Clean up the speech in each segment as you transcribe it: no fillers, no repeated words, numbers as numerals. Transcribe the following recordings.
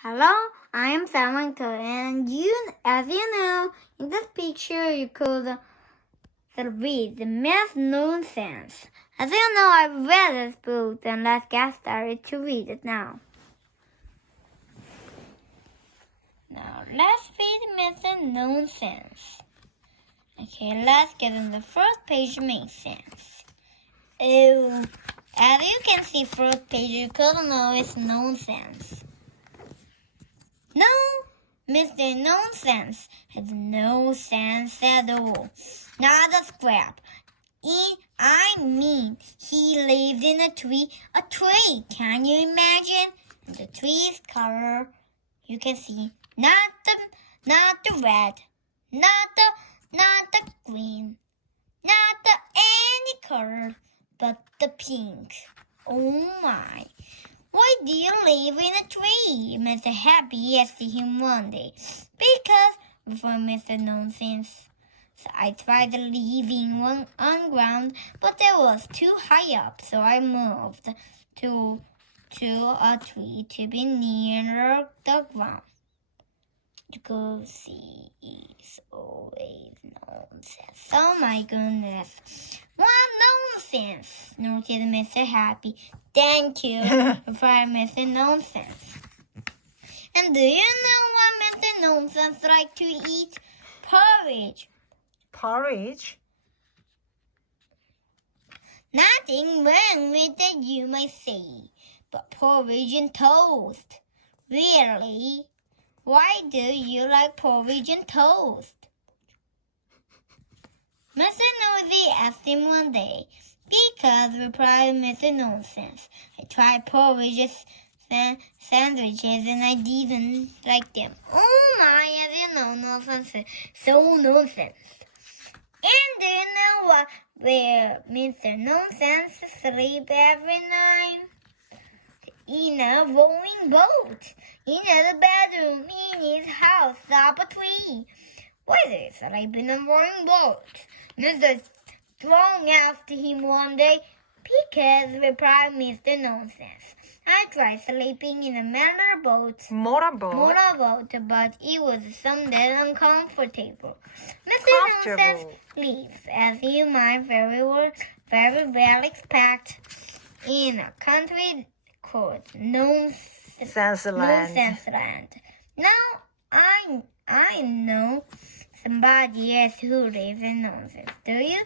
Hello, I am Sarantoy, and as you know, in this picture you could read the math nonsense. As you know, I've read this book, and let's get started to read it now. Now, let's read math nonsense. Okay, let's get on the first page makes sense. Oh, as you can see, first page you could know it's nonsense. No, Mr. Nonsense has no sense at all. Not a scrap. I mean, he lives in a tree. A tree, can you imagine? And the tree's color, you can see, not the red, not the green, not the any color, but the pink. Oh my. Why do you live in a tree? Mr. Happy asked him one day. Because, replied Mr. Nonsense. So I tried living on ground, but it was too high up, so I moved to a tree to be nearer the ground. Goosey is always nonsense. Oh my goodness. What nonsense, snorted Mr. Happy. Thank you, replied Mr. Nonsense. And do you know what Mr. Nonsense likes to eat? Porridge. Porridge? Nothing wrong with it, you might say, but porridge and toast. Really? Why do you like porridge and toast? Mr. Nosey asked him one day. Because, replied Mr. Nonsense, I tried porridge sandwiches and I didn't like them. Oh my, as you know, nonsense, so nonsense. And do you know where Mr. Nonsense sleeps every night? In a rowing boat. In the bedroom in his house up a tree. Why do you sleep in a rowing boat? Mr. Strong asked him one day. Because, replied Mr. Nonsense, I tried sleeping in a motorboat, but it was somewhat uncomfortable. Mr. Nonsense lives, as you might very well expect, in a country called Nonsense Land. Now, I know somebody else who lives in nonsense. Do you?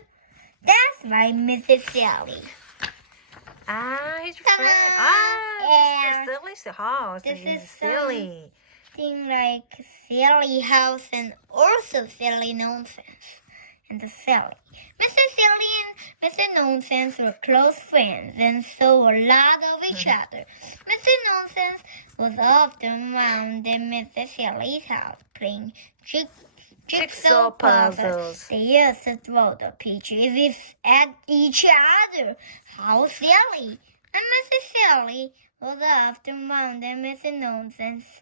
That's right, Mrs. Sally. His friend. Mr. Silly's house. This is silly. Something like silly house and also silly nonsense. And the silly. Mr. Silly and Mr. Nonsense were close friends and saw a lot of each other. Mr. Nonsense was often around at Mr. Silly's house playing jigsaw puzzles. They used to throw the pieces at each other. How silly! And Mr. Silly was often around at Mr. Nonsense's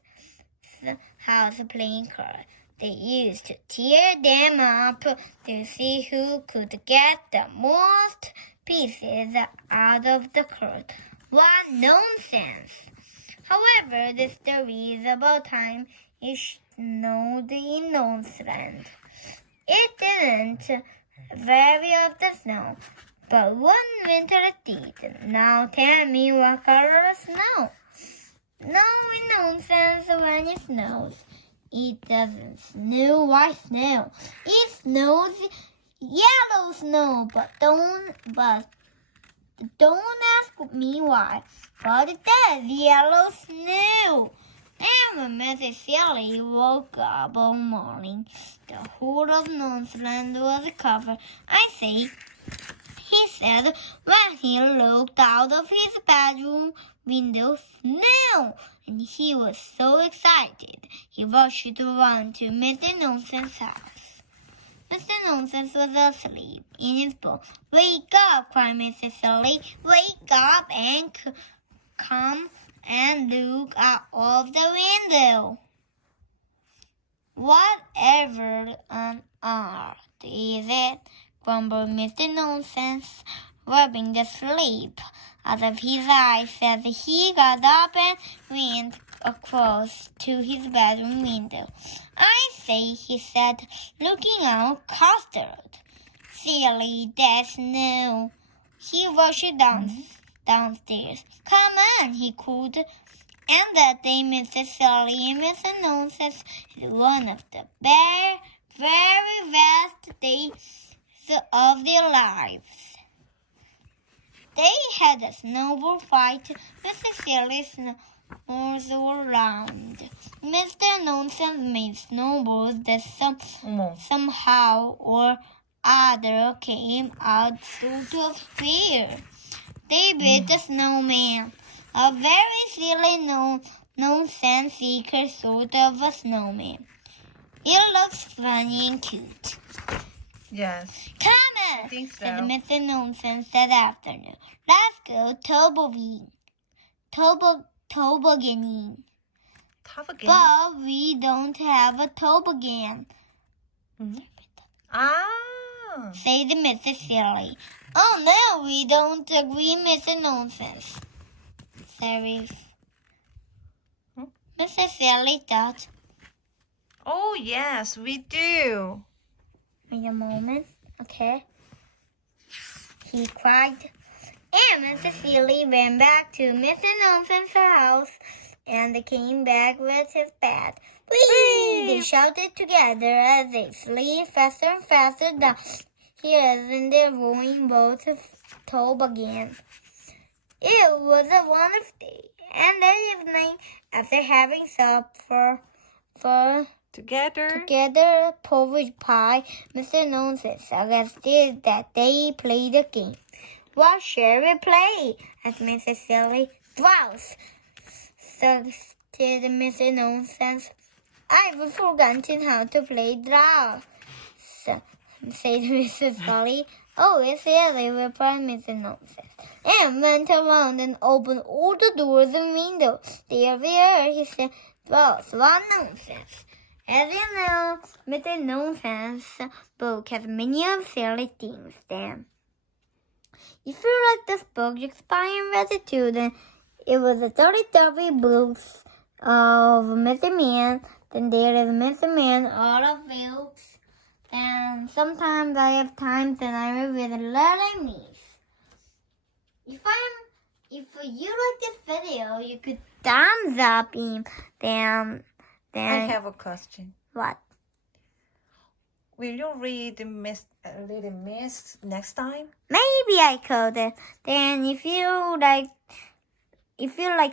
house playing cards. They used to tear them up to see who could get the most pieces out of the card. What nonsense! However, the story is about time it snowed in Northland. It didn't very often snow, but one winter it did. Now tell me what color is snow? No nonsense when it snows. It doesn't snow white snow. It snows yellow snow, but don't ask me why. But it does yellow snow. And when Mrs. Silly woke up one morning, the whole of Northland was covered. I say, he said when he looked out of his bedroom window, snow! And he was so excited, he rushed to run to Mr. Nonsense's house. Mr. Nonsense was asleep in his boat. Wake up, cried Mrs. Silly. Wake up and come and look out of the window. Whatever on earth is it? Grumbled Mr. Nonsense, rubbing the sleep out of his eyes as he got up and went across to his bedroom window. I say, he said, looking out custard. Silly, that's no. He rushed downstairs. Come on, he called. And that day, Mrs. Silly and Mr. Nonsense had one of the very best days of their lives. They had a snowball fight. Mrs. Silly snowballs all around. Mr. Nonsense made snowballs that somehow or other came out sort of fair. They built a snowman, a very silly nonsensical sort of a snowman. It looks funny and cute. Yes. Come on, I think so. said Mr. Nonsense that afternoon. Let's go tobogganing. But we don't have a toboggan, said Mrs. Silly. Oh no, we don't agree, Mr. Nonsense. Serious. Mrs. Silly thought. Oh yes, we do. Wait a moment, okay? He cried. And Mrs. Silly ran back to Mr. Nonsense's house and came back with his bed. Whee! They shouted together as they slid faster and faster down hills in their rolling boat toboggan. It was a wonderful day, and that evening, after having supper together porridge pie, Mr. Nonsense suggested that they play the game. What shall we play? asked Mrs. Silly. Draws, suggested Mr. Nonsense. I've forgotten how to play draws, said Mrs. Silly. Oh, it's silly, replied Mr. Nonsense, and went around and opened all the doors and windows. There we are, he said. Draws, what nonsense. As you know, Mr. Nonsense's book has many of silly things then. If you like this book, you can buy and read it too. Then it was a 30 books of Mr. Man. Then there is Mr. Man, all of books. Then sometimes I have times and I read a lot of these. If you like this video, you could thumbs up him. Then I have a question. What? Will you read Little Miss next time? Maybe I could. Then if you like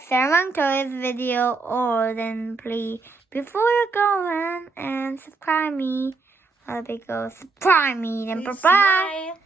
Sarantoi's video, or then please, before you go and subscribe me, then bye bye. Smile.